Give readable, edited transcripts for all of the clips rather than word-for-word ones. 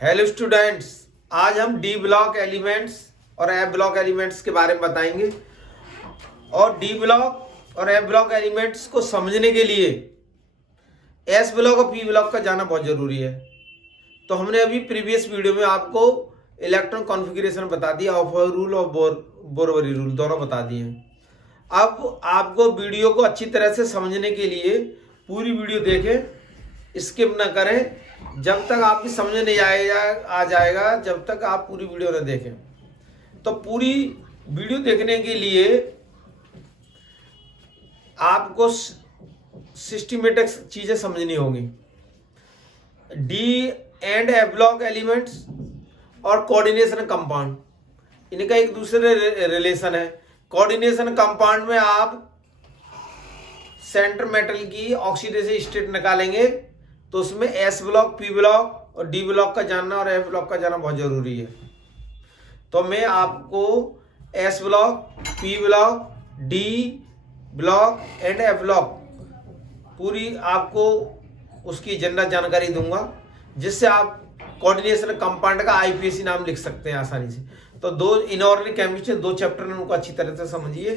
Hello students, आज हम D block elements और एफ ब्लॉक एलिमेंट्स के बारे में बताएंगे। और डी ब्लॉक और एफ ब्लॉक एलिमेंट्स को समझने के लिए एस ब्लॉक और पी ब्लॉक का जाना बहुत ज़रूरी है। तो हमने अभी प्रीवियस वीडियो में आपको इलेक्ट्रॉन कॉन्फ़िगरेशन बता दिया, ऑफर रूल और बोरवरी रूल दोनों बता दिए। अब आपको वीडियो को अच्छी तरह से समझने के लिए पूरी वीडियो देखें, स्किप ना करें। जब तक आपकी समझ नहीं आ जाएगा जब तक आप पूरी वीडियो न देखें। तो पूरी वीडियो देखने के लिए आपको सिस्टमेटिक चीज़ें समझनी होंगी। D and F block elements और कोऑर्डिनेशन कंपाउंड, इनका एक दूसरे रिलेशन है। कोऑर्डिनेशन कंपाउंड में आप सेंटर मेटल की ऑक्सीडेशन स्टेट निकालेंगे तो उसमें एस ब्लॉक, पी ब्लॉक और डी ब्लॉक का जानना और एफ ब्लॉक का जानना बहुत जरूरी है। तो मैं आपको S block, P block, D block and F block पूरी आपको उसकी जनरल जानकारी दूंगा, जिससे आप कोऑर्डिनेशन कंपाउंड का आईपीएसी नाम लिख सकते हैं आसानी से। तो दो इनऑर्गेनिक केमिस्ट्री 2 चैप्टर हैं, उनको अच्छी तरह से समझिए।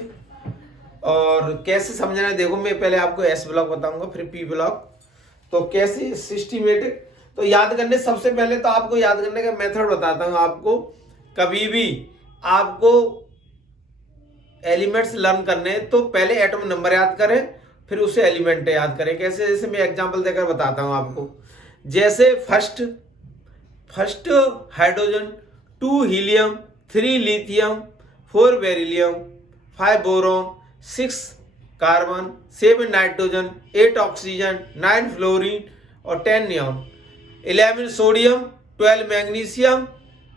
और कैसे समझना है देखो, मैं पहले आपको एस ब्लॉक बताऊंगा, फिर पी ब्लॉक। तो कैसे सिस्टमेटिक, तो याद करने सबसे पहले तो आपको याद करने का मेथड बताता हूं। आपको कभी भी आपको एलिमेंट्स लर्न करने तो पहले एटॉम नंबर याद करें, फिर उसे एलिमेंट याद करें। कैसे, जैसे मैं एग्जांपल देकर बताता हूं आपको। जैसे first hydrogen, 2 helium, 3 lithium, 4 beryllium, 5 boron, 6 carbon, 7 nitrogen, 8 oxygen, 9 fluorine और 10 neon, 11 sodium, 12 magnesium,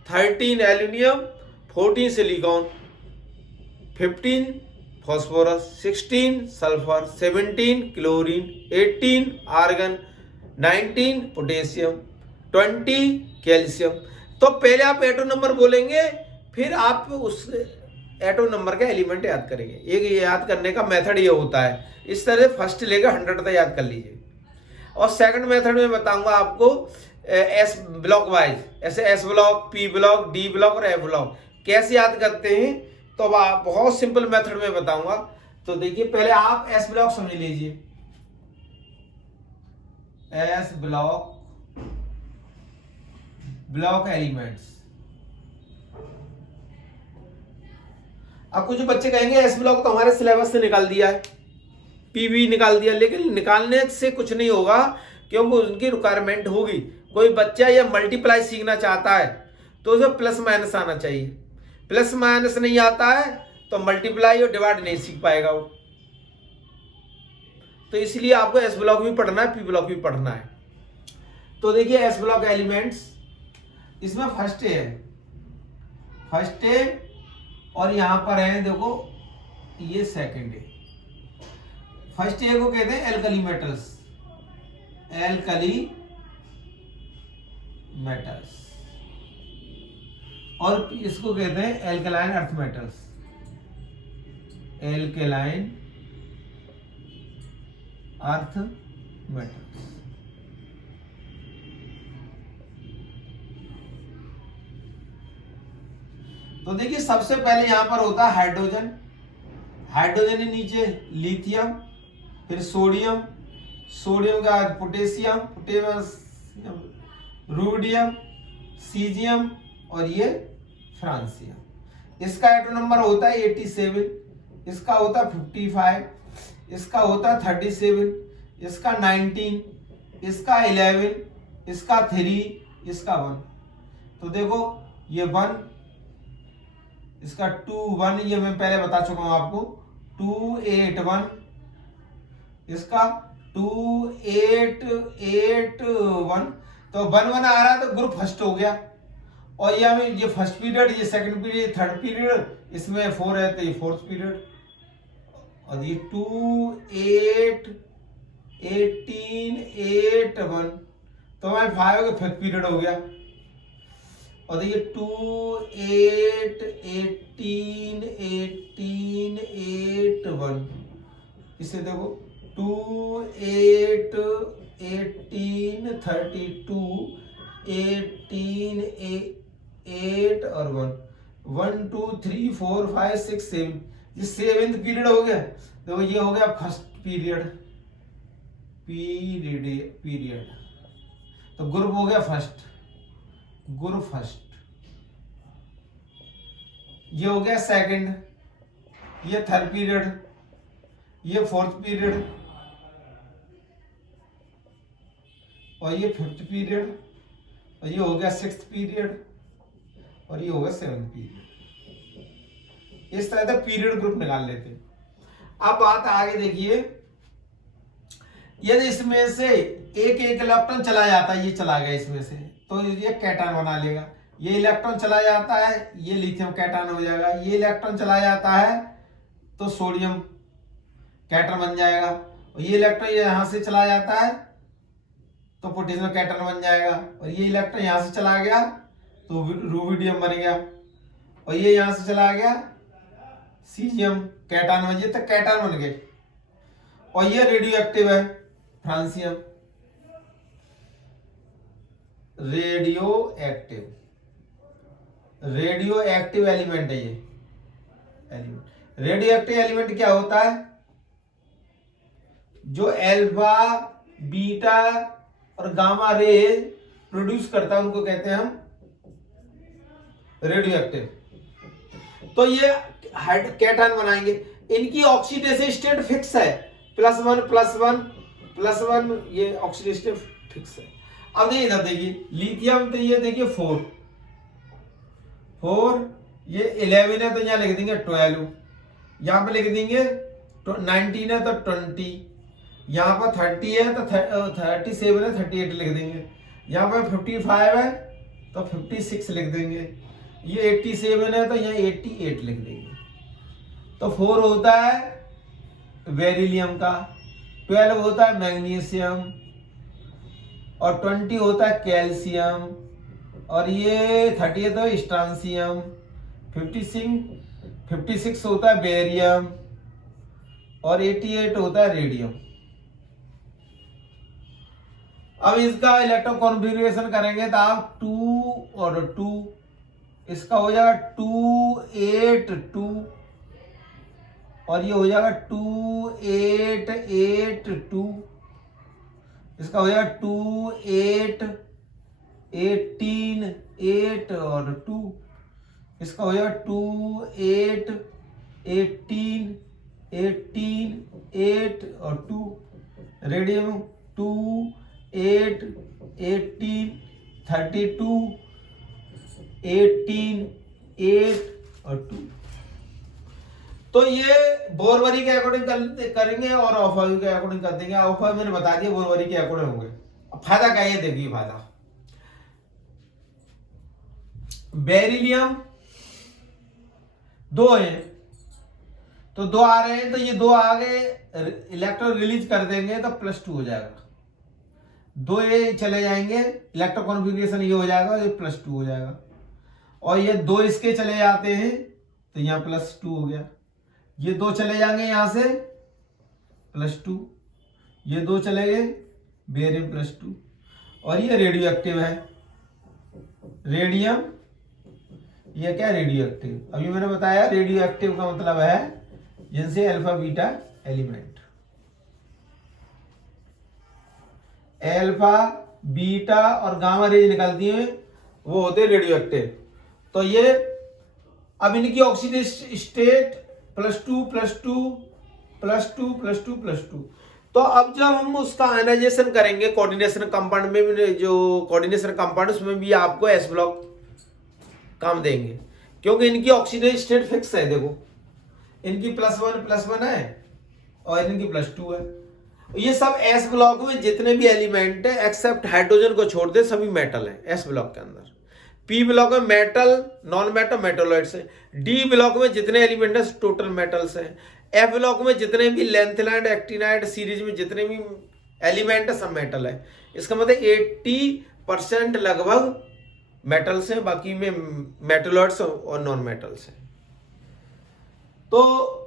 13 aluminium, 14 silicon, 15 phosphorus, 16 sulphur, 17 chlorine, 18 argon, 19 potassium, 20 calcium. तो पहले आप एटॉम नंबर बोलेंगे, फिर आप उस एटॉम नंबर का एलिमेंट याद करेंगे। ये याद करने का मेथड ये होता है। इस तरह से फर्स्ट लेकर 100 तक याद कर लीजिए। और सेकंड मेथड में बताऊंगा आपको एस ब्लॉक वाइज, ऐसे S block, P block, D block और एफ ब्लॉक कैसे याद करते हैं। तो अब बहुत सिंपल मेथड में बताऊंगा। तो देखिए, पहले आप एस ब्लॉक समझ लीजिए। S block elements. अब कुछ बच्चे कहेंगे एस ब्लॉक तो हमारे सिलेबस से निकाल दिया है, पी भी निकाल दिया, लेकिन निकालने से कुछ नहीं होगा, क्योंकि उनकी रिक्वायरमेंट होगी। कोई बच्चा या मल्टीप्लाई सीखना चाहता है तो उसे प्लस माइनस आना चाहिए। प्लस माइनस नहीं आता है तो मल्टीप्लाई और डिवाइड नहीं सीख पाएगा वो। तो इसलिए आपको एस ब्लॉक भी पढ़ना है, पी ब्लॉक भी पढ़ना है। तो देखिए एस ब्लॉक एलिमेंट्स, इसमें फर्स्ट है और यहां पर है देखो, ये सेकंड है। फर्स्ट ए को कहते हैं एल्कली मेटल्स, और इसको कहते हैं alkaline earth metals, alkaline earth metals. तो देखिए सबसे पहले यहां पर होता है हाइड्रोजन के नीचे लिथियम, फिर सोडियम के बाद पोटेशियम, रुबिडियम, सीजियम और ये फ्रांसियम। इसका एटॉम नंबर होता है 87, इसका होता है 55, इसका होता है 37, इसका 19, इसका 11, इसका 3, इसका 1। तो देखो ये 1, इसका 2, 1, ये मैं पहले बता चुका हूं आपको, 2, 8, 1, इसका 2, 8, 8, 1। तो 1, 1 आ रहा है तो ग्रुप फर्स्ट हो गया। और ये फर्स्ट पीरियड, ये सेकंड पीरियड, थर्ड पीरियड, इसमें 4 है तो ये फोर्थ पीरियड। और ये 2, 8, 18, 8, 1, तो मैं 5 का फिफ्थ पीरियड हो गया। और ये 2, 8, 18, 18, 8, 1, इसे देखो 2, 8, 18, 32, 18 8 और 1 2 3 4 5 6 7, ये 7th पीरियड हो गया। देखो ये हो गया फर्स्ट पीरियड, पीरियड तो ग्रुप हो गया फर्स्ट, ग्रुप फर्स्ट। ये हो गया सेकंड, ये थर्ड पीरियड, ये फोर्थ पीरियड, और ये फिफ्थ पीरियड, और ये हो गया सिक्स्थ पीरियड, और ये हो गया सेवंथ पीरियड। इस तरह से पीरियड ग्रुप निकाल लेते हैं। अब बात आगे देखिए, यदि इसमें से एक इलेक्ट्रॉन चला जाता है, ये चला गया इसमें से, तो ये कैटायन बना लेगा। ये इलेक्ट्रॉन चला जाता है, ये लिथियम कैटायन हो जाएगा। ये इलेक्ट्रॉन चला जाता है तो सोडियम कैटायन बन जाएगा। और ये इलेक्ट्रॉन यहां से चला जाता है तो पोटेशियम कैटायन बन जाएगा। और ये इलेक्ट्रॉन यहां से चला गया तो रूबिडियम बन गया। और ये यहां से चला गया सीजियम कैटायन बन गया, तो कैटायन बन गए। और ये रेडियो एक्टिव है फ्रांसियम, रेडियो एक्टिव एलिमेंट है ये एलिमेंट। रेडियो एक्टिव एलिमेंट क्या होता है? जो अल्फा बीटा और गामा रे प्रोड्यूस करता है उनको कहते हैं हम रेडियो एक्टिव। तो ये कैटायन बनाएंगे। इनकी ऑक्सीडेशन स्टेट फिक्स है, +1 +1 +1, ये ऑक्सीडेशन फिक्स है। अब देखिए इधर देखिए लिथियम, तो ये देखिए 4, ये 11 है तो यहाँ लिख देंगे 12, यहाँ पे लिख देंगे 19 है तो 20, यहाँ पर 30 है तो 37 है 38 लिख देंगे, यहाँ पर 55 है तो 56 लिख देंगे, ये 87 है तो यहाँ 88 लिख देंगे। तो 4 होता है बेरिलियम का, 12 होता है मैग्नीशियम, और 20 होता है कैल्शियम, और ये 30 तो स्ट्रांसियम, 56 होता है बेरियम, और 88 होता है रेडियम। अब इसका इलेक्ट्रॉन कॉन्फ़िगरेशन करेंगे तो आप 2 और 2, इसका हो जाएगा 2 8 2, और ये हो जाएगा 2 8 8 2, इसका हो जाएगा 2 8 18 8 और 2, इसका हो जाएगा 2 8 18 18 8 और 2, रेडियम 2 8 18 32 18 8 और 2। तो ये बोरवरी के अकॉर्डिंग करेंगे और ऑफावी के अकॉर्डिंग कर देंगे। ऑफावी मैंने बता दिया, बोरवरी के अकॉर्डिंग होंगे। अब फायदा क्या है देखिए, फायदा बेरिलियम 2 है तो 2 आ रहे हैं, तो ये 2 आ गए, इलेक्ट्रॉन रिलीज कर देंगे तो +2 हो जाएगा। 2 ये चले जाएंगे, इलेक्ट्रॉन कॉन्फ़िगरेशन ये हो जाएगा, ये +2 हो जाएगा। और ये 2 इसके चले जाते हैं तो यहाँ +2 हो गया। ये 2 चले जाएंगे यहां से +2, ये 2 चले गए बेरियम +2, और ये रेडियो एक्टिव है रेडियम। ये क्या रेडियो एक्टिव? अभी मैंने बताया रेडियो एक्टिव का मतलब है जिनसे alpha beta element, alpha beta और गामा रेज निकलती हैं, वो होते रेडियो एक्टिव। तो ये अब इनकी ऑक्सीडेशन स्टेट +2 +2 +2 +2 +2। तो अब जब हम उसका आयनाइजेशन करेंगे कोऑर्डिनेशन कंपाउंड में, जो कोऑर्डिनेशन कंपाउंड उसमें भी आपको S ब्लॉक काम देंगे, क्योंकि इनकी ऑक्सीडेशन स्टेट फिक्स है। देखो इनकी +1 है और इनकी +2 है। ये सब S ब्लॉक में जितने भी एलिमेंट है एक्सेप्ट हाइड्रोजन को छोड़ दे सभी मेटल है S ब्लॉक के अंदर। P ब्लॉक में मेटल, नॉन मेटल, मेटोलॉइड्स है। D ब्लॉक में जितने एलिमेंट है टोटल मेटल्स हैं। F ब्लॉक में जितने भी लेंथेनाइड, एक्टिनाइड सीरीज में जितने भी एलिमेंट है सब मेटल है। इसका मतलब 80% लगभग मेटल्स हैं, बाकी में मेटोलॉइड्स और नॉन मेटल्स हैं। तो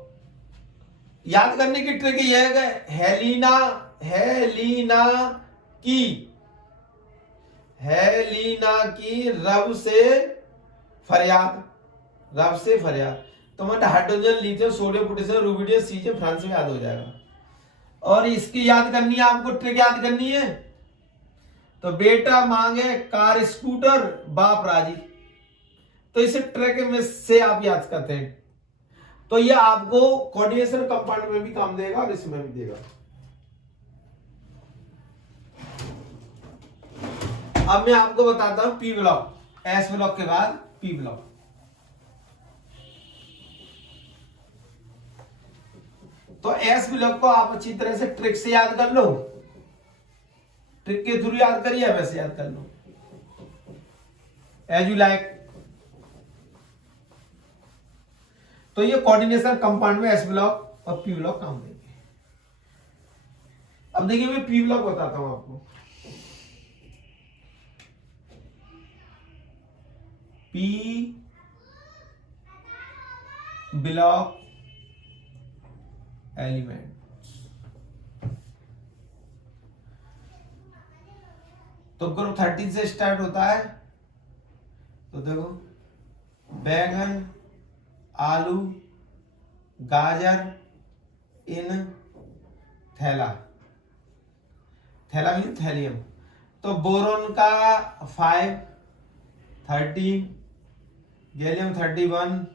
याद करने की ट्रिक यह है कि हेलिना की हेलिना की रब से फरियाद, रब से फरियाद। तो मतलब hydrogen, lithium, sodium, potassium, rubidium, caesium, France में याद हो जाएगा। और इसकी याद करनी है आपको, ट्रिक याद करनी है। तो बेटा मांगे कार स्कूटर, बाप राजी। तो इसे ट्रिक में से आप याद करते हैं। तो ये आपको कोऑर्डिनेशन कंपाउंड में भी काम देगा और इसमें भी देगा। अब मैं आपको बताता हूं पी ब्लॉक, एस ब्लॉक के बाद पी ब्लॉक। तो एस ब्लॉक को आप अच्छी तरह से ट्रिक से याद कर लो, ट्रिक के थ्रू याद करिए, वैसे याद कर लो, एज यू लाइक। तो ये कोऑर्डिनेशन कंपाउंड में एस ब्लॉक और पी ब्लॉक काम देंगे। अब देखिए मैं पी ब्लॉक बताता हूं आपको। पी ब्लॉक एलिमेंट, तो ग्रुप 13 से स्टार्ट होता है। तो देखो बैगन, आलू, गाजर, इन, थैला, थैला मीन थैलियम। तो बोरोन का 5, 13, गैलियम 31,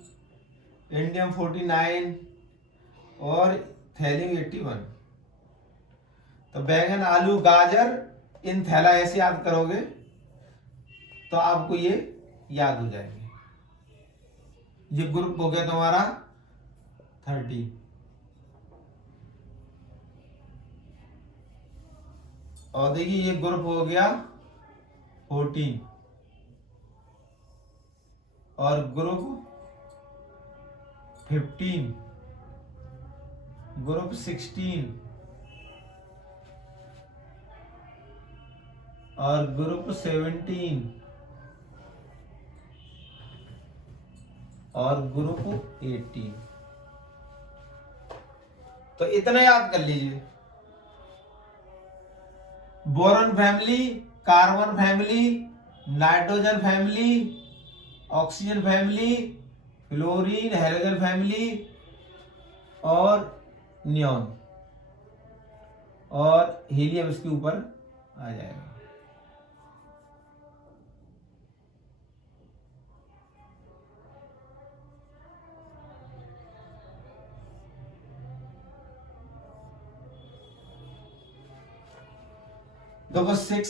इंडियम 49 और थैलियम 81। तो बैगन, आलू, गाजर, इन, थैला ऐसे याद करोगे तो आपको ये याद हो जाएंगे। ये ग्रुप हो गया तुम्हारा 30। और देखिए ये ग्रुप हो गया 14 और ग्रुप 15, ग्रुप 16 और ग्रुप 17 और ग्रुप 18। तो इतना याद कर लीजिए। Boron family, carbon family, nitrogen family, oxygen family, fluorine, halogen family और नियॉन और हीलियम इसके ऊपर आ जाएगा। देखो 6,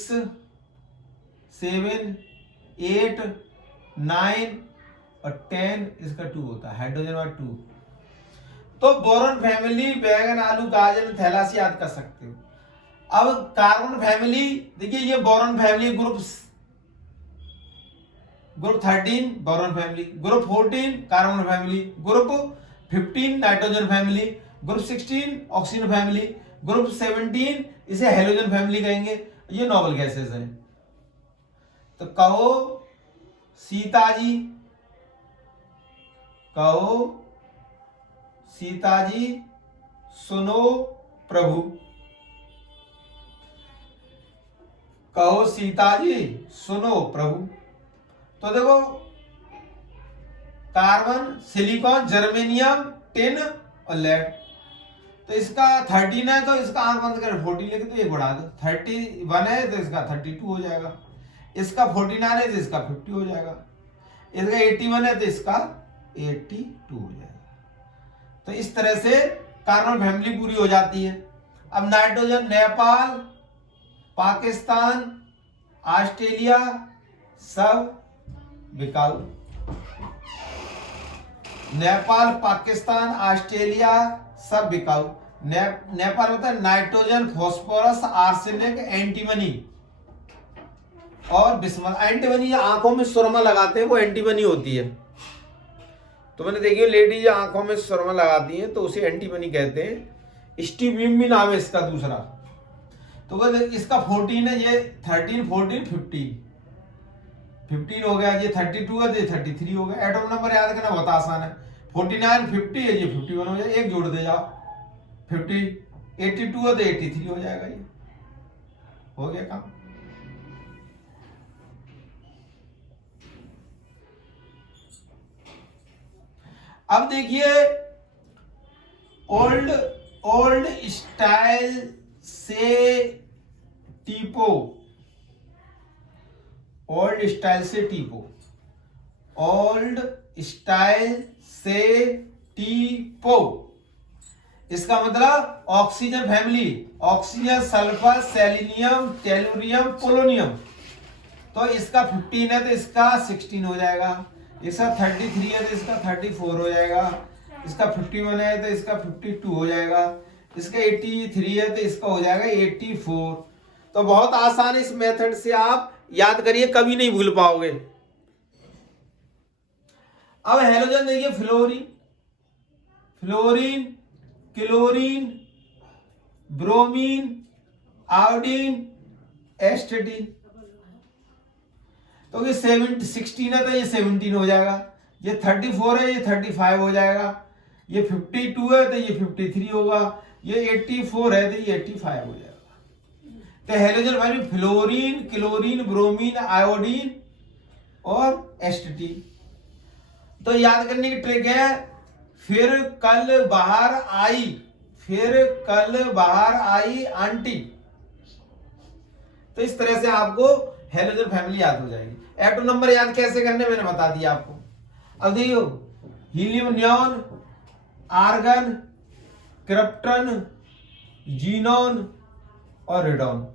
7, 8, 9 और 10 इसका 2 होता है, हाइड्रोजन और 2। तो बोरॉन फैमिली, बैगन, आलू, गाजर, थैला से याद कर सकते हो। अब कार्बन फैमिली, देखिए ये boron family group 13 boron family, group 14 carbon family, group 15 nitrogen family, group 16 oxygen family, group 17 इसे हेलोजन फैमिली कहेंगे। ये नोबल गैसेस हैं। तो कहो सीताजी, कहो सीताजी सुनो प्रभु, कहो सीताजी सुनो प्रभु। तो देखो कार्बन, सिलिकॉन, जर्मेनियम, टिन और लेड। तो इसका 13 है तो इसका आंख बंद कर 40 लिख दो, ये बढ़ा दो। 31 है तो इसका 32 हो जाएगा, इसका 49 है तो इसका 50 हो जाएगा, इसका 81 है तो इसका 82 हो जाएगा। तो इस तरह से कार्बन फैमिली पूरी हो जाती है। अब नाइट्रोजन नेपाल, पाकिस्तान, ऑस्ट्रेलिया सब बिकाऊ। नेपाल, पाकिस्तान, ऑस्ट्रेलिया सब बिकाऊ। नेपाल होता है नाइट्रोजन, फास्फोरस, आर्सेनिक, एंटीमनी और बिस्मथ। एंटीमनी आंखों में सुरमा लगाते हैं, वो एंटीमनी होती है। तो मैंने देखी लेडीज आंखों में सुरमा लगाती हैं तो उसे एंटीमनी कहते हैं। स्टीबियम भी नाम है इसका दूसरा। तो इसका 14 है, ये 13, 14, 15 हो गया, ये 32 है तो ये 33 हो गया। एटॉम नंबर याद करना बहुत आसान है। 49, 50 है, ये 51 हो जाए, एक जोड़ दे जाओ 50, 82 है तो 83 हो जाएगा। ये हो गया काम। अब देखिए ओल्ड ओल्ड स्टाइल से टीपो, ओल्ड स्टाइल से टीपो, ओल्ड स्टाइल से टीपो, इसका मतलब oxygen family, oxygen, sulphur, selenium, tellurium, polonium. तो इसका 15 है तो इसका 16 हो जाएगा, इसका 33 है तो इसका 34 हो जाएगा, इसका 51 है तो इसका 52 हो जाएगा, इसका 83 है तो इसका हो जाएगा 84। तो बहुत आसान है, इस मेथड से आप याद करिए, कभी नहीं भूल पाओगे। अब हेलोजन देखिए, fluorine, fluorine, chlorine, bromine, iodine, एस्टेटिन। तो ये 16 है तो ये 17 हो जाएगा, ये 34 है ये 35 हो जाएगा, ये 52 है तो ये 53 होगा, ये 84 है तो ये 85 हो जाएगा। तो halogen value fluorine, chlorine, bromine, iodine और एस्टेटिन। तो याद करने की ट्रिक है, फिर कल बाहर आई, फिर कल बाहर आई आंटी। तो इस तरह से आपको हेलोजन फैमिली याद हो जाएगी। एटॉम नंबर याद कैसे करने मैंने बता दिया आपको। अब देखियो, helium, neon, argon, krypton, xenon और रेडॉन।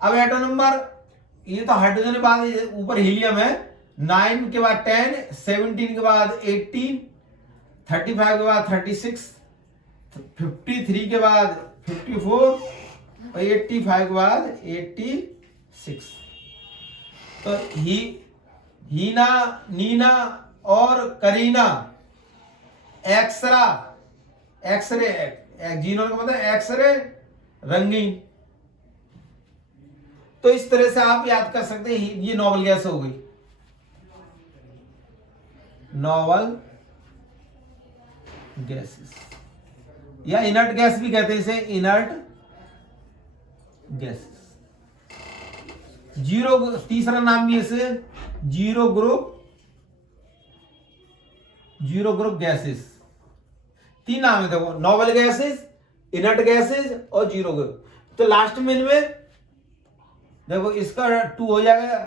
अब एटॉम नंबर, ये तो हाइड्रोजन के बाद ऊपर हीलियम है, 9 के बाद 10, 17 के बाद 18, 35 के बाद 36, 53 के बाद 54 और 85 के बाद 86। तो हीना, नीना और करीना, एक्सरा, एक्सरे, जीनोन का मतलब एक्सरे, रंगीन। तो इस तरह से आप याद कर सकते हैं। ये नोबल गैस हो गई, नोबल गैसेस, या इनर्ट गैस भी कहते हैं इसे, इनर्ट गैसेस। जीरो, तीसरा नाम भी इसे zero group, zero group gases. 3 नाम है देखो, नोबल गैसेस, इनर्ट गैसेस और जीरो ग्रुप। तो लास्ट में इनमें देखो इसका 2 हो जाएगा,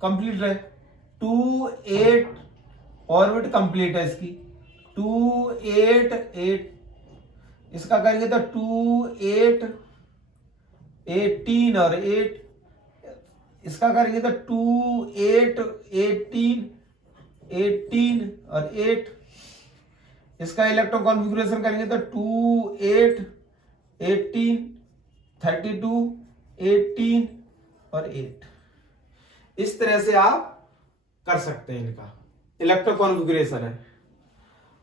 कंप्लीट है, 2 8 ऑर्बिट कंप्लीट है इसकी, 2 8 8। इसका करेंगे तो 2 8 18 और 8। इसका करेंगे तो 2 8 18 18 और 8। इसका इलेक्ट्रॉन कॉन्फ़िगरेशन करेंगे तो 2 8 18 32 18 और 8। इस तरह से आप कर सकते हैं, इनका इलेक्ट्रॉन कॉन्फ़िगरेशन है।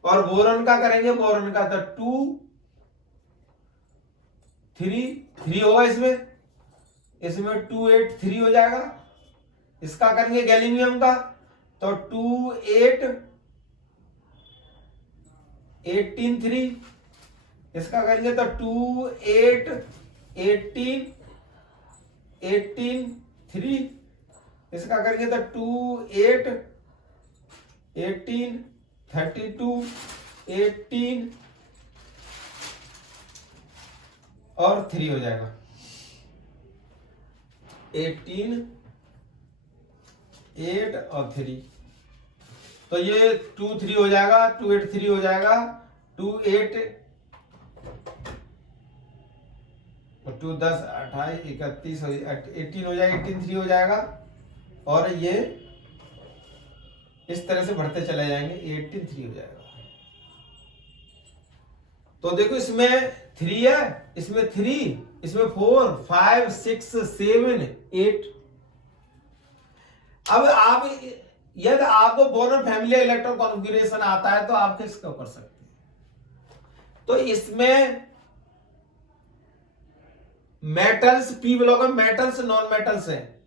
और बोरॉन का करेंगे, बोरॉन का तो 2 3 होगा इसमें, इसमें 2 8 3 हो जाएगा। इसका करेंगे गैलीनियम का तो 2 8 18 3। इसका करेंगे तो 2 8 18 18 3। इसका करेंगे तो 2 8 18 32 18 और 3 हो जाएगा, 18 8 और 3। तो ये 2 3 हो जाएगा, 2 8 3 हो जाएगा, 2 8 और 2 10 28 31 18 हो जाएगा, 18 3 हो जाएगा। और ये इस तरह से बढ़ते चले जाएंगे, 18 3 हो जाएगा। तो देखो इसमें 3 है, इसमें 3, इसमें 4 5 6 7 8। अब आप यदि आपको बोरॉन फैमिली इलेक्ट्रॉन कॉन्फ़िगरेशन आता है तो आप किसको कर सकते हैं। तो इसमें मेटल्स, पी ब्लॉक में मेटल्स, नॉन मेटल्स है,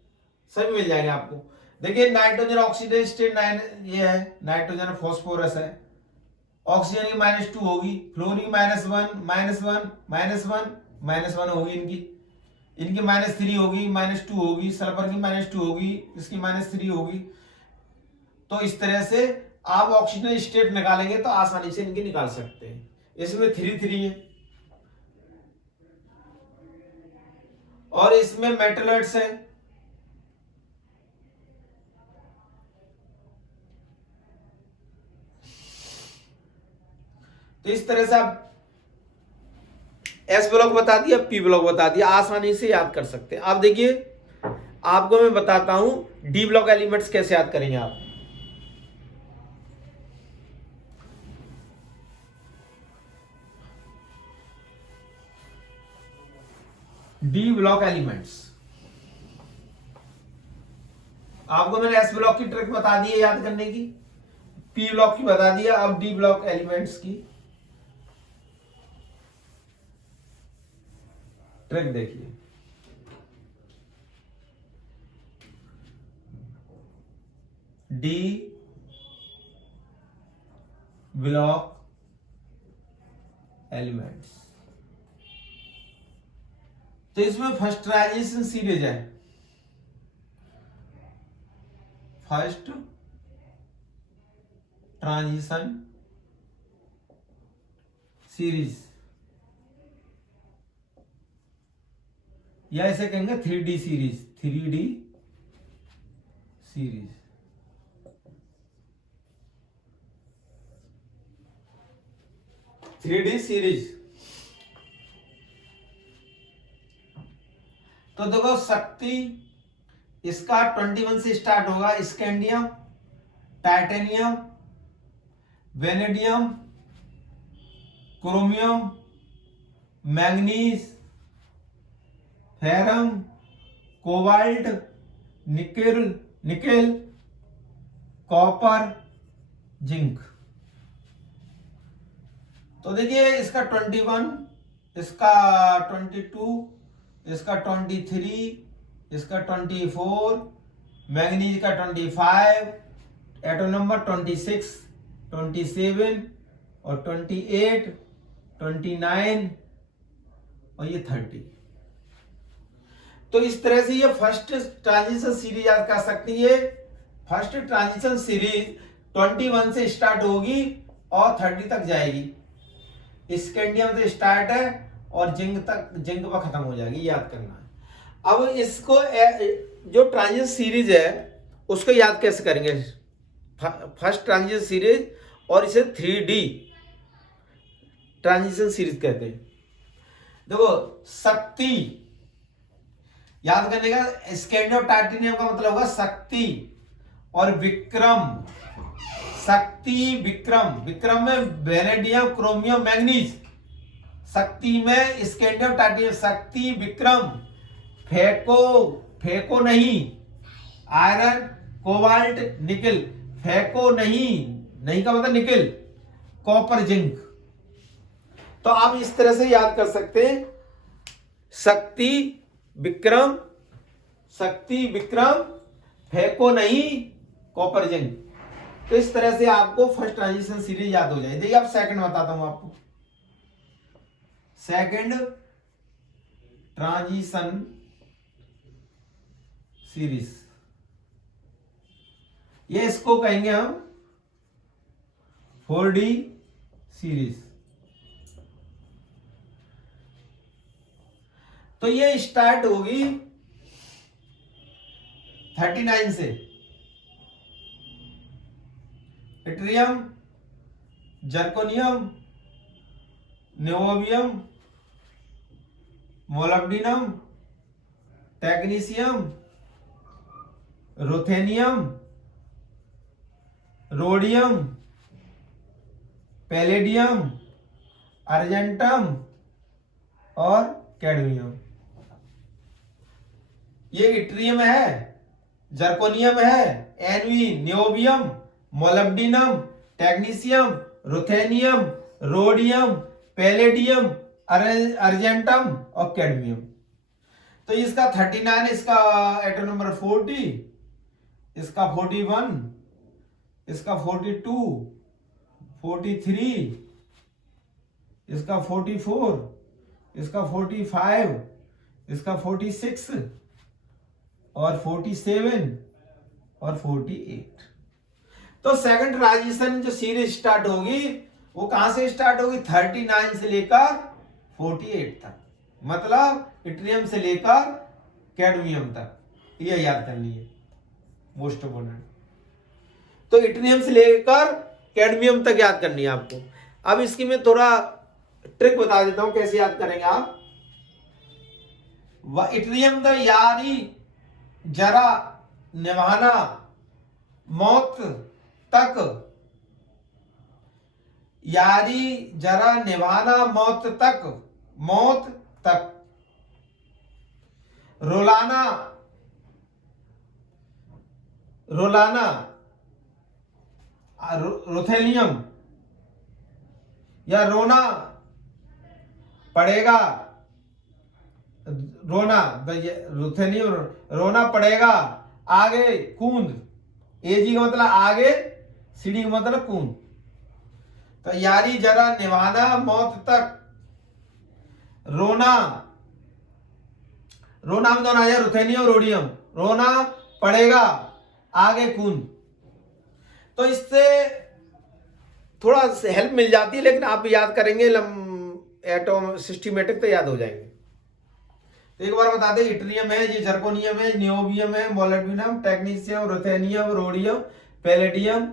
सभी मिल जाएंगे आपको। देखिए नाइट्रोजन ऑक्सीडेशन स्टेट 9 ये है, नाइट्रोजन फॉस्फोरस है, ऑक्सीजन की -2 होगी, फ्लोरीन -1 -1 होगी इनकी -3 होगी, -2 होगी, सल्फर की -2 होगी, इसकी -3 होगी। तो इस तरह से आप ऑक्सीजन स्टेट निकालेंगे तो आसानी से इनकी निकाल सकते हैं। इसमें 3 है और इसमें मेटलर्स है। तो इस तरह से आप एस ब्लॉक बता दिया, पी ब्लॉक बता दिया, आसानी से याद कर सकते हैं। आप देखिए, आपको मैं बताता हूं डी ब्लॉक एलिमेंट्स कैसे याद करेंगे आप। डी ब्लॉक एलिमेंट्स आपको मैंने एस ब्लॉक की ट्रिक बता दी है याद करने की, पी ब्लॉक की बता दिया, अब डी ब्लॉक एलिमेंट्स की ट्रिक देखिए। डी ब्लॉक एलिमेंट्स, तो इसमें फर्स्ट ट्रांजिशन सीरीज है, फर्स्ट ट्रांजिशन सीरीज, या इसे कहेंगे 3D सीरीज, 3D सीरीज। तो देखो शक्ति इसका 21 से स्टार्ट होगा, scandium, titanium, vanadium, chromium, manganese, ferrum, cobalt, nickel, copper, zinc. तो देखिए इसका 21, इसका 22, इसका 23, इसका 24, मैंगनीज का 25, एटॉम नंबर 26, 27 और 28, 29 और ये 30। तो इस तरह से ये फर्स्ट ट्रांजिशन सीरीज याद कर सकती है। फर्स्ट ट्रांजिशन सीरीज 21 से स्टार्ट होगी और 30 तक जाएगी। स्कैंडियम से स्टार्ट है और जिंक पर खत्म हो जाएगी, याद करना है। अब इसको जो ट्रांजिशन सीरीज है उसको याद कैसे करेंगे? फर्स्ट ट्रांजिशन सीरीज, और इसे 3D ट्रांजिशन सीरीज कहते हैं। देखो शक्ति याद करने का, स्कैंडियम टाइटेनियम का मतलब होगा शक्ति, और विक्रम, शक्ति विक्रम, विक्रम में वेनेडियम, क्रोमियम, मैंगनीज, शक्ति में स्कैंडियम टाइटेनियम, शक्ति विक्रम, फेको नहीं, आयरन, कोबाल्ट, निकल, फेको नहीं का मतलब निकल, कॉपर, जिंक। तो आप इस तरह से याद कर सकते हैं, शक्ति विक्रम, फेको नहीं, कॉपर, जिंक। तो इस तरह से आपको फर्स्ट ट्रांजिशन सीरीज याद हो जाए। देखिए आप सेकंड बताता हूं आपको, सेकंड ट्रांजिशन सीरीज, ये इसको कहेंगे हम 4D सीरीज। तो ये स्टार्ट होगी 39 से, yttrium, zirconium, niobium, molybdenum, technetium, ruthenium, rhodium, palladium, argentum और कैडमियम। ये इट्रियम है, जर्कोनियम है, एनवी, niobium, molybdenum, technetium, ruthenium, rhodium, palladium, argentum और कैडमियम। तो इसका 39, इसका एटॉम नंबर 40, इसका 41, इसका 42, 43, इसका 44, इसका 45, इसका 46 और 47 और 48। तो सेकंड ट्रांजिशन जो सीरीज स्टार्ट होगी वो कहां से स्टार्ट होगी, 39 से लेकर 48 तक, मतलब इट्रियम से लेकर कैडमियम तक, ये याद करनी है मोस्ट इंपोर्टेंट। तो इट्रियम से लेकर कैडमियम तक याद करनी है आपको। अब इसकी मैं थोड़ा ट्रिक बता देता हूं कैसे याद करेंगे आप। इट्रियम द यारी जरा निभाना मौत तक, यारी जरा निभाना मौत तक, मौत तक। रुलाना, रुलाना रुथेनियम या रोना पड़ेगा, रोना रुथेनियम रोना पड़ेगा आगे कूद, एजी का मतलब आगे, सीडी का मतलब कूद। तो यारी जरा निभाना मौत तक, रोना, रोना में दोनों आया रुथेनियम रोडियम, रोना पड़ेगा आगे कूद। तो इससे थोड़ा हेल्प मिल जाती है, लेकिन आप याद करेंगे एटॉम सिस्टमेटिक तो याद हो जाएंगे। तो एक बार बता दें, इट्रियम है, ये जर्कोनियम है, नियोबियम है, molybdenum, technetium, ruthenium, rhodium, palladium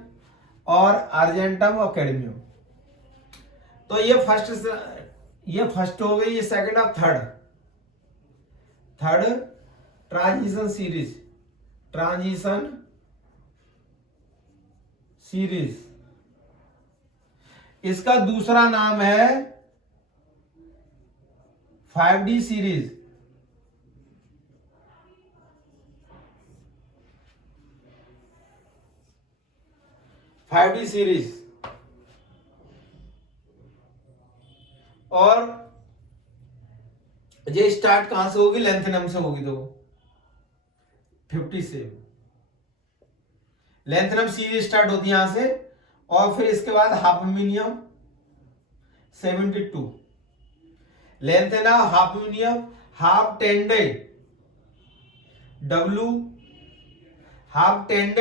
और आर्जेंटम और कैडमियम। तो ये फर्स्ट हो गई, ये सेकंड और थर्ड ट्रांजिशन सीरीज। इसका दूसरा नाम है 5D सीरीज। और ये स्टार्ट कहां से होगी, लेंथेनम से होगी। तो 57 लेंथेनम सीरीज स्टार्ट होती है यहां से, और फिर इसके बाद हाफमीनियम 72, लेंथेना हाफमीनियम, हाफ टेंडे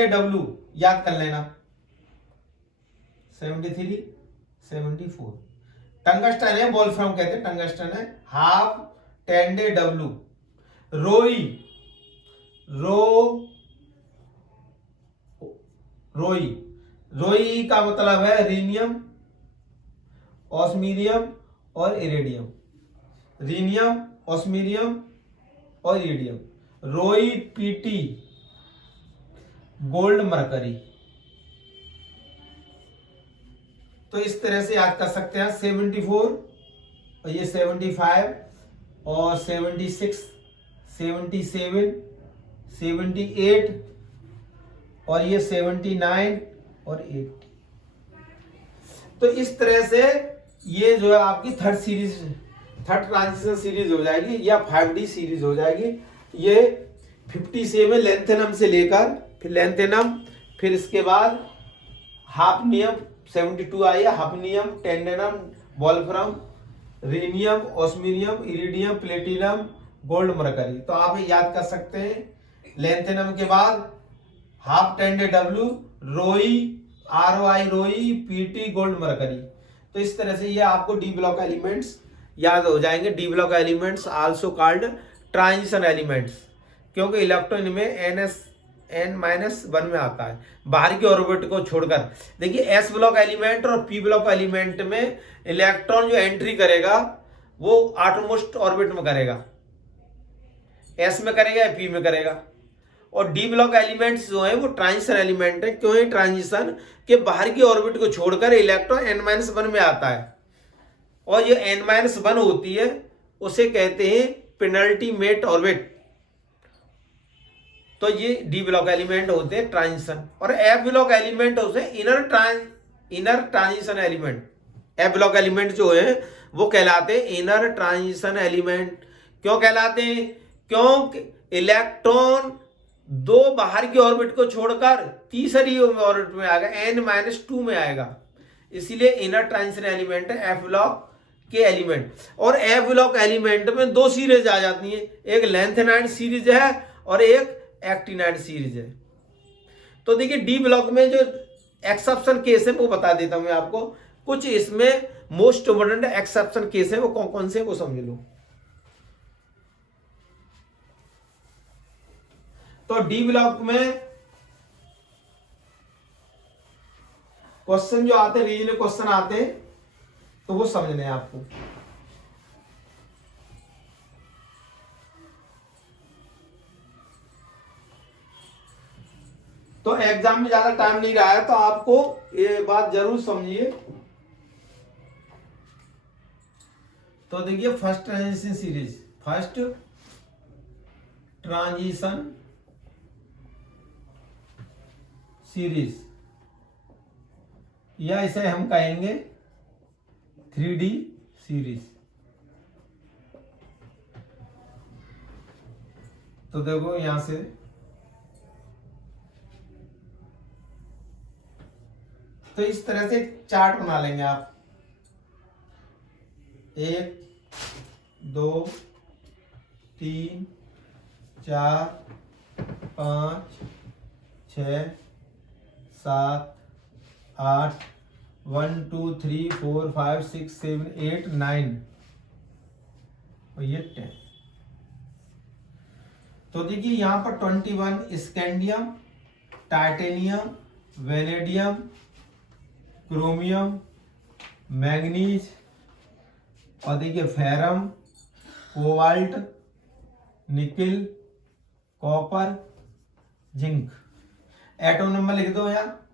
डब्लू याद कर लेना, 73 74। टंगस्टन है, वोल्फ्राम कहते हैं, टंगस्टन है, हाफ टेंडे डब्लू। रोई का मतलब है रीनियम, ऑस्मिरियम और इरेडियम, रीनियम, ऑस्मिरियम और इरेडियम। रोई पीटी गोल्ड मरकरी। तो इस तरह से याद कर सकते हैं। 74 और ये 75 और 76 77 78 और ये 79 और 80। तो इस तरह से ये जो है आपकी थर्ड ट्रांजिशन सीरीज हो जाएगी या 5D सीरीज हो जाएगी। ये 57 लेंथेनम से लेकर, फिर लेंथेनम, फिर इसके बाद हाफनियम 72 आई है, hafnium, tantalum, wolfram, rhenium, osmium, iridium, platinum, gold mercury. तो आप याद कर सकते हैं लेंथेनम के बाद हाफ टेंडे डब्लू, रोई ROI रोई, पीटी गोल्ड मरकरी। तो इस तरह से ये आपको डी ब्लॉक एलिमेंट्स याद हो जाएंगे। D block elements also called transition elements, क्योंकि इलेक्ट्रॉन में n-1 में आता है बाहर की ऑर्बिट को छोड़कर। देखिए एस ब्लॉक एलिमेंट और पी ब्लॉक एलिमेंट में इलेक्ट्रॉन जो एंट्री करेगा वो आउटरमोस्ट ऑर्बिट में करेगा, एस में करेगा या पी में करेगा। और डी ब्लॉक एलिमेंट्स जो है वो ट्रांजिशन एलिमेंट है। क्यों है ट्रांजिशन, के बाहर की ऑर्बिट को छोड़कर इलेक्ट्रॉन n-1 में आता है, और ये n-1 होती है उसे कहते हैं पेनल्टीमेट ऑर्बिट। तो ये डी ब्लॉक एलिमेंट होते हैं ट्रांजिशन। और एफ ब्लॉक एलिमेंट होते हैं inner transition element. F block element जो है वो कहलाते हैं इनर ट्रांजिशन एलिमेंट। क्यों कहलाते हैं, क्योंकि इलेक्ट्रॉन दो बाहर की ऑर्बिट को छोड़कर तीसरी ऑर्बिट में आएगा, n-2 में आएगा, इसीलिए इनर ट्रांजिशन एलिमेंट है एफ ब्लॉक के एलिमेंट। और एफ ब्लॉक एलिमेंट में दो सीरीज आ जाती हैं, एक लेंथेनाइड सीरीज है और एक एक्टिनाइड सीरीज है। तो देखिए डी ब्लॉक में जो एक्सेप्शन केस है वो बता देता हूं मैं आपको। कुछ इसमें मोस्ट इम्पोर्टेंट एक्सेप्शन केस है, वो कौन कौन से वो समझ लो। तो डी ब्लॉक में क्वेश्चन जो आते हैं, रीजनल क्वेश्चन आते हैं, तो वो समझने हैं आपको। तो एग्जाम में ज्यादा टाइम नहीं रहा है, तो आपको ये बात जरूर समझिए। तो देखिए first transition series, first transition series, या इसे हम कहेंगे 3D सीरीज। तो देखो यहां से तो इस तरह से चार्ट बना लेंगे आप। 1 2 3 4 5 6 7 8 1 2 3 4 5 6 7 8 9 और ये 10। तो देखिए यहां पर 21 scandium, titanium, vanadium, chromium, manganese, और देखिए ferrum, cobalt, nickel, copper, zinc. Atom number लिख दो यहाँ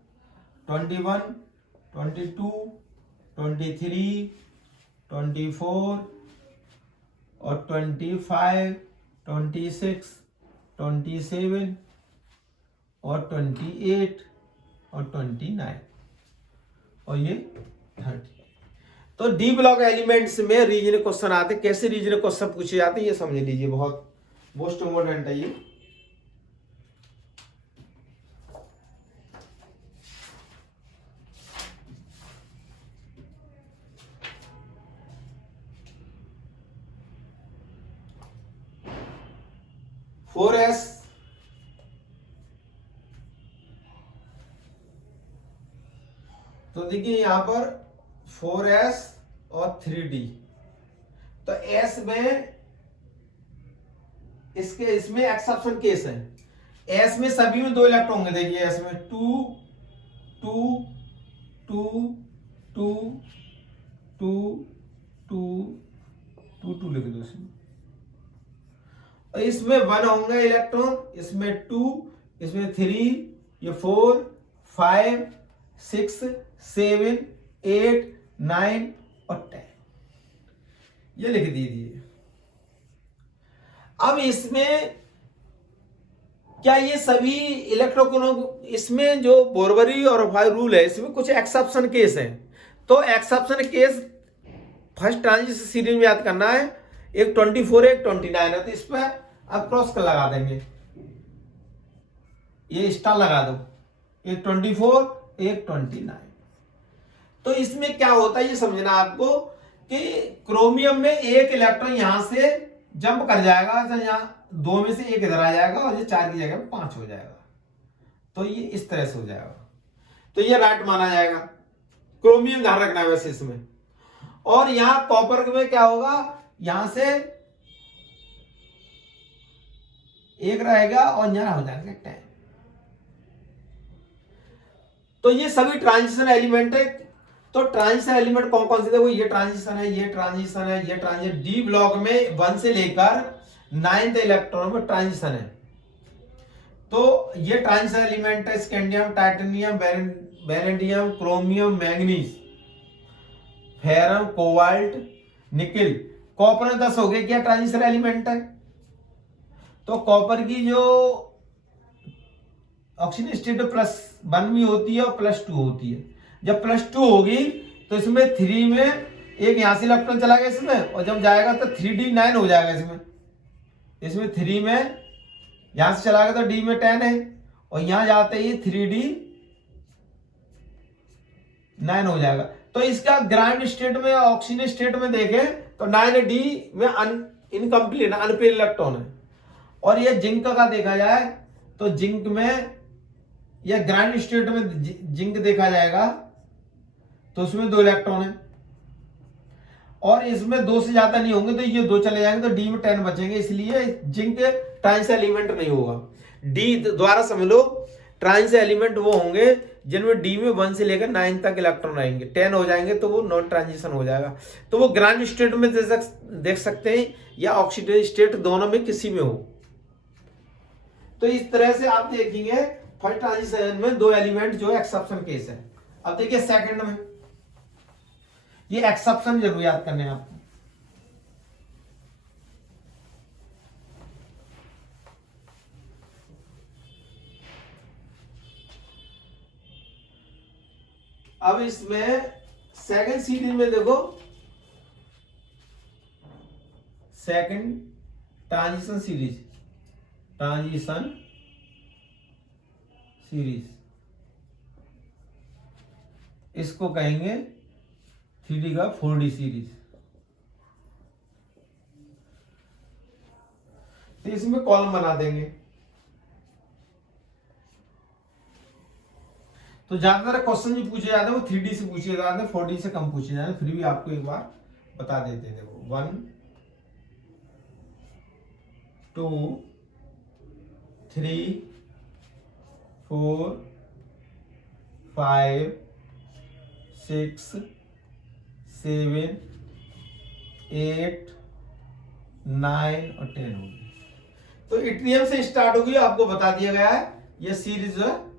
21, 22, 23, 24 और 25, 26, 27 और 28 और 29 और ये 30। तो डी ब्लॉक एलिमेंट्स में रीजनल क्वेश्चन आते, कैसे रीजनल क्वेश्चन पूछे जाते हैं ये समझ लीजिए, बहुत मोस्ट इम्पोर्टेंट है ये। फोर एस तो देखिए यहां पर 4s और 3d। तो s में इसमें एक्सेप्शन केस है। s में सभी में 2 इलेक्ट्रॉन होंगे। देखिए s में 2 2 2 2 2 2 2 2 लिख दो इसमें। और इसमें 1 होंगे इलेक्ट्रॉन, इसमें 2, इसमें 3, ये 4 5 6 7 8 9 और 10 ये लिख दीजिए। अब इसमें क्या ये सभी इलेक्ट्रॉनों, इसमें जो बोरबरी और फाइव रूल है इसमें कुछ एक्सेप्शन केस हैं। तो exception case first transition series में याद करना है। एक 24 एक 29 है, तो इस पर आप क्रॉस कर लगा देंगे, ये स्टार लगा दो। एक 24 एक 29। तो इसमें क्या होता है ये समझना आपको कि क्रोमियम में एक इलेक्ट्रॉन यहां से जंप कर जाएगा, तो यहां 2 में से एक इधर आ जाएगा और ये 4 की जगह में 5 हो जाएगा। तो ये इस तरह से हो जाएगा, तो ये राइट माना जाएगा। क्रोमियम ध्यान रखना है वैसे इसमें। और यहां कॉपर में क्या होगा, यहां से एक रहेगा और यहां हो जाएगा 10। तो ये सभी ट्रांजिशन एलिमेंट है। तो ट्रांजिशन एलिमेंट कौन कौन से थे, वो ये ट्रांजिशन है, ये ट्रांजिशन है, ये ट्रांजिशन। डी ब्लॉक में 1 से लेकर 9th इलेक्ट्रॉन में ट्रांजिशन है। तो ये ट्रांजिशन एलिमेंट है scandium, titanium, vanadium, chromium, manganese, ferrum, cobalt, nickel. Copper में 10 हो गए, क्या ट्रांजिशन एलिमेंट है। तो कॉपर की जो ऑक्सीजन स्टेट +1 भी होती है और +2 होती है। जब +2 होगी तो इसमें 3 में एक यहां से इलेक्ट्रॉन चला गया इसमें, और जब जाएगा तो 3d9 हो जाएगा इसमें 3 में यहां से चला गया तो d में 10 है, और यहां जाते ही 3d9 हो जाएगा। तो इसका ग्राउंड स्टेट में, ऑक्सीजन स्टेट में देखें तो 9d में इनकम्प्लीट अनपेड इलेक्ट्रॉन है। और ये जिंक का देखा जाए तो जिंक में या ग्राउंड स्टेट में जिंक देखा जाएगा तो उसमें 2 इलेक्ट्रॉन है, और इसमें 2 से ज्यादा नहीं होंगे तो ये 2 चले जाएंगे तो डी में 10 बचेंगे, इसलिए जिंक ट्रांस एलिमेंट नहीं होगा। डी द्वारा समझ लो ट्रांस एलिमेंट वो होंगे जिनमें डी में 1 से लेकर 9 तक इलेक्ट्रॉन रहेंगे, 10 हो जाएंगे तो वो नॉन ट्रांजिशन हो जाएगा। तो वो ग्राउंड स्टेट में देख सकते हैं या ऑक्सीडेटिव स्टेट, दोनों में किसी में हो। तो इस तरह से आप देखेंगे फर्स्ट ट्रांजिशन में 2 एलिमेंट जो एक्सेप्शन केस है। अब देखिए सेकंड में, ये एक्सेप्शन जरूर याद करने हैं आपको। अब इसमें सेकंड सीरीज में देखो, सेकंड ट्रांजिशन सीरीज इसको कहेंगे 3D का 4D सीरीज। तो इसमें कॉलम बना देंगे। तो ज्यादातर क्वेश्चन जो पूछे जाते हैं वो 3D से पूछे जाते हैं, 4D से कम पूछे जाते हैं, फिर भी आपको एक बार बता देते हैं। देखो 1 2 3 4 5 6 7 8 9 और 10 होगी। तो इट्रियम से स्टार्ट होगी, आपको बता दिया गया है। यह सीरीज जो है